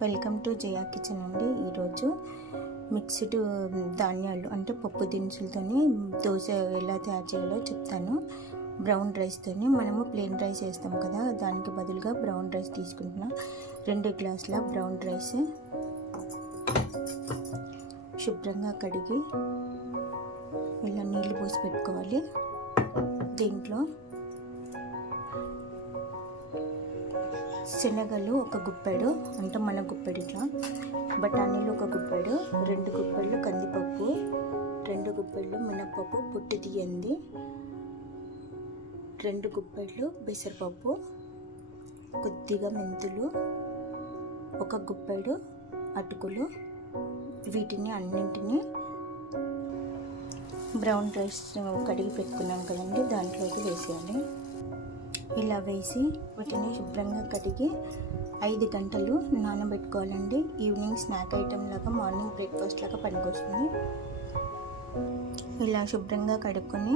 Welcome to Jaya kitchen అండి. ఈరోజు mixed ధాన్యాలు అంటే పప్పు దినుసులతోని దోశ ఎలా తయారు చేయాలో చెప్తాను. బ్రౌన్ రైస్తోని మనము ప్లెయిన్ రైస్ వేస్తాం కదా, దానికి బదులుగా బ్రౌన్ రైస్ తీసుకుంటున్నా. 2 గ్లాసుల బ్రౌన్ రైస్ శుభ్రంగా కడిగి ఇలా నీళ్ళు పోసి పెట్టుకోవాలి. దీంట్లో శనగలు 1 గుప్పెడు, అంటే మన గుప్పెడు, ఇట్లా బఠానీలు 1 గుప్పెడు, 2 గుప్పెళ్ళు కందిపప్పు, 2 గుప్పెళ్ళు మినపప్పు పొట్టు తీయండి, 2 గుప్పెళ్ళు పెసరపప్పు, కొద్దిగా మెంతులు, 1 గుప్పెడు అటుకులు. వీటిని అన్నింటినీ బ్రౌన్ రైస్ కడిగి పెట్టుకున్నాం కదండి, దాంట్లోకి వేసేయాలి. ఇలా వేసి వీటిని శుభ్రంగా కడిగి 5 గంటలు నానబెట్టుకోవాలండి. ఈవినింగ్ స్నాక్ ఐటెం లాగా, మార్నింగ్ బ్రేక్ఫాస్ట్ లాగా పనికొస్తుంది. ఇలా శుభ్రంగా కడుక్కొని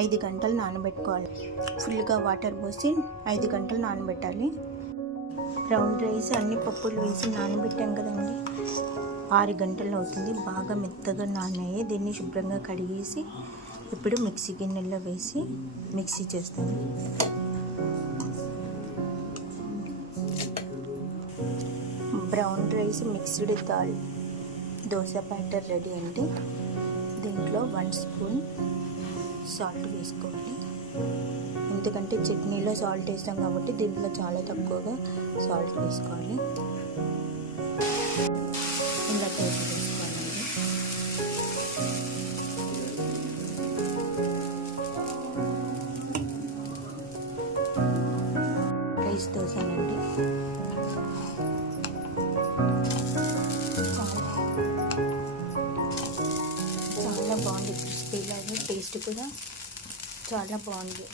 5 గంటలు నానబెట్టుకోవాలి. ఫుల్గా వాటర్ పోసి 5 గంటలు నానబెట్టాలి. బ్రౌన్ రైస్ అన్ని పప్పులు వేసి నానబెట్టాం కదండి, 6 గంటలు అవుతుంది. బాగా మెత్తగా నానాయి. దీన్ని శుభ్రంగా కడిగేసి ఇప్పుడు మిక్సీ గిన్నెల్లో వేసి మిక్సీ చేస్తాను. Brown rice mixed dal dosa batter ready అండి. దీంట్లో 1 స్పూన్ సాల్ట్ వేసుకోవాలి. ఎందుకంటే చట్నీలో సాల్ట్ వేస్తాం కాబట్టి దీంట్లో చాలా తక్కువగా సాల్ట్ వేసుకోవాలి. ఇలా కలిపి వేసుకోవాలండి. రైస్ దోశనండి. చాలా బాగుంది, క్రిస్పీ లాగా, టేస్ట్ కూడా చాలా బాగుంది.